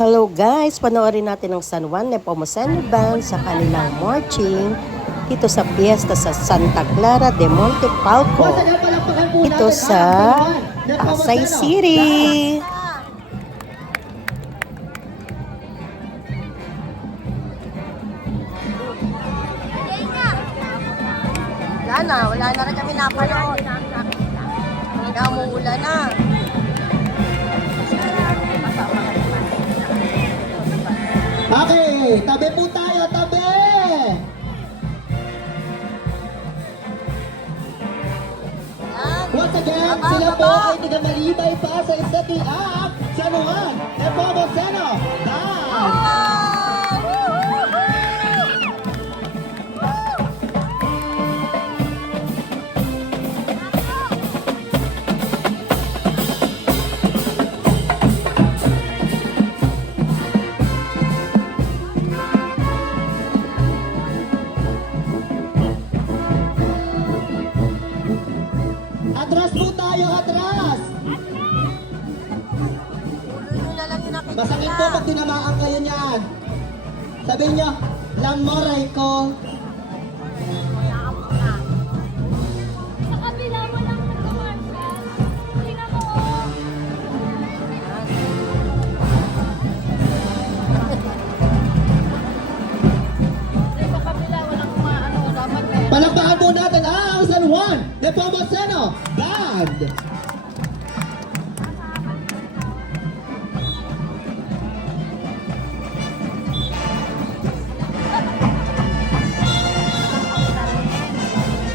Hello guys, panoorin natin ang San Juan Nepomuceno Band sa kanilang marching dito sa piyesta sa Santa Clara de Montepalco. Ito sa Pasay City. Wala na rin kami napanood. Umuulan na. Okay, tabi po tayo, tabi! Once again, sila po ay tigamalibay pa sa isa't iap San Juan Nepomuceno Band! Atras po tayo, atras! Masakit po pag tinamaan kayo niyan. Sabihin nyo, lamoray ko. Sa kabila mo lang nagkamarka. Tingnan mo, oh. Sa kabila, walang maano, dapat eh. Palakpakan po natin ang San Juan Nepomuceno Band!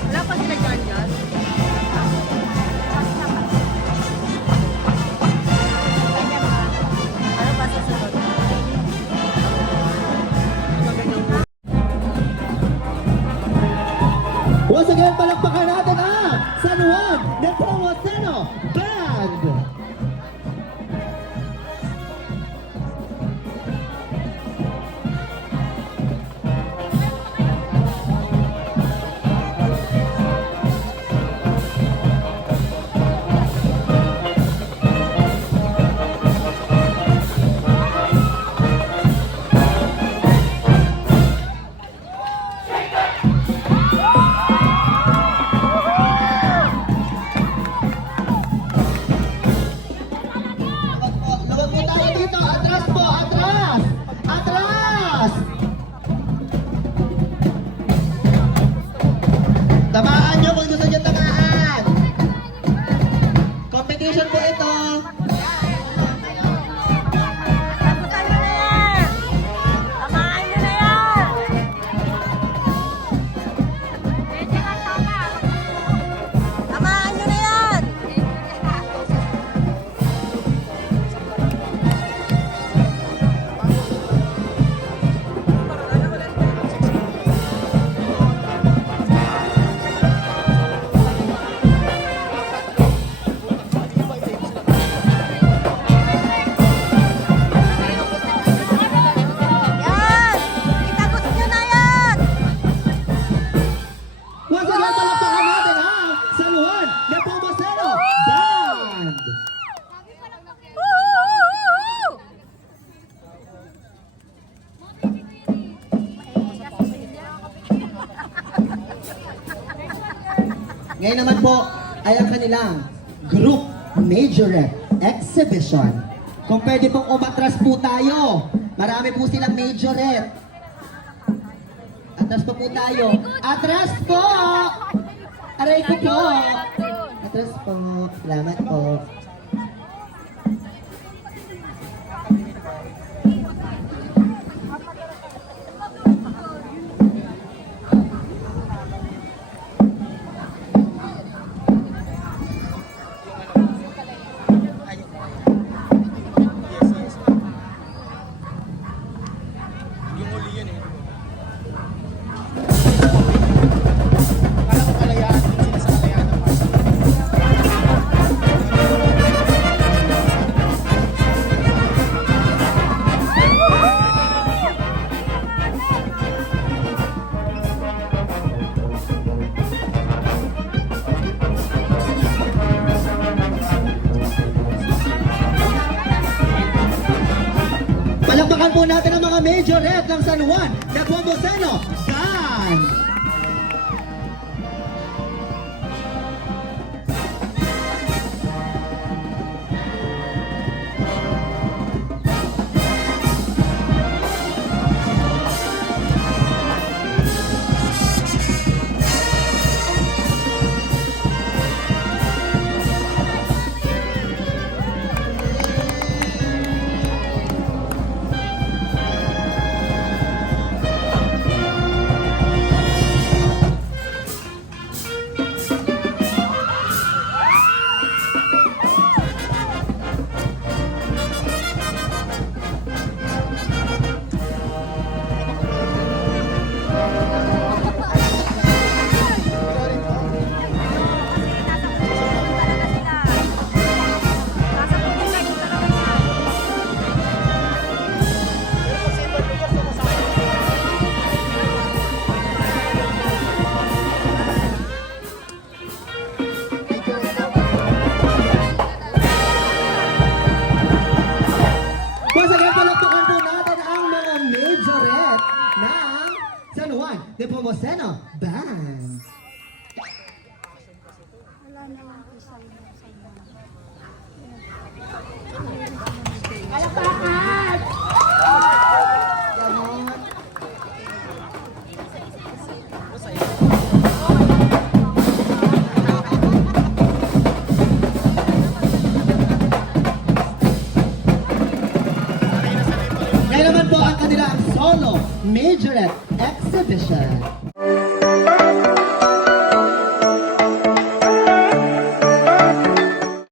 Wala pa sila dyan. Ano pa susunod? Once again, palakpakan natin ang San Juan Nepomuceno Band! Luwag po tayo dito. Atras po, atras! Atras! Tamaan nyo kung gusto nyo tamaan. Competition po ito. Taputan nyo na yan! Tamaan nyo na yan! Medyo nga tama. Tamaan nyo na yan! Yan! Itagos nyo na yan! Once again, palakpakan natin ang San Juan Nepomuceno Band! Woo! Ngayon naman po ay ang kanilang Group Majorette Exhibition. Kung pwede pong umatras po tayo. Marami po silang majorette. Atras po tayo. Atras po! Aray ko po! Atras po. Salamat po. Palakpakan po natin ang mga majorette ng San Juan Nepomuceno Band. Once again, palakpakan po natin ang mga majorette ng San Juan Nepomuceno Band. Ngayon naman po ang kanilang solo majorette exhibition.